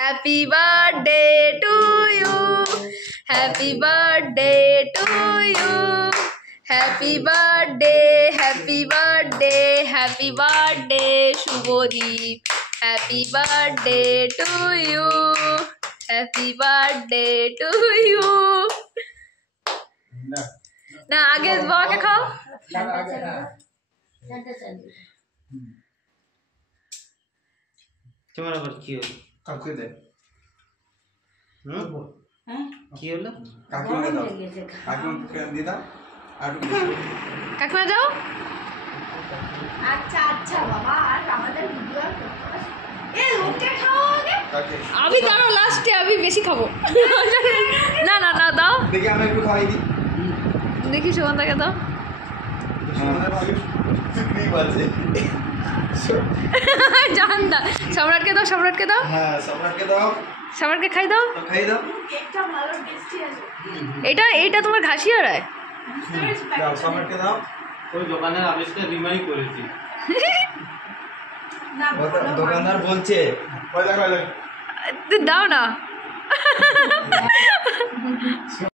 Happy birthday to you. Happy birthday to you. Happy birthday, happy birthday, happy birthday, Shubhodip. Happy birthday to you. Happy birthday to you. ना आगे बाबा क्या खाओ তোমার আবার কি হলো কাকুকে দে কি হলো কাকুকে দাও কাকুকে দিয়ে দাও আর কাকিমা যাও अच्छा अच्छा बाबा आज আমাদের ভিডিও এ ওকে খাও আগে কাকে अभी दानो लास्ट है अभी बेसी खाबो ना ना ना दाओ দেখি আমি একটু খাওয়াই দিই देखी सुगंधा के दाओ আমাদের ভাগে কি বাজে जानदा सम्राट के दाओ হ্যাঁ সম্রাটকে দাও सम्राट के खाई दाओ তো খাই দাও কেকটা ভালো টেস্টি আছে এটা এইটা তোমার ঘাসিয়া রায় দাও সম্রাটকে দাও ওই দোকানের আবিষ্কার রিমাই করেছি না দোকানদার বলছে ওই দেখো দাও না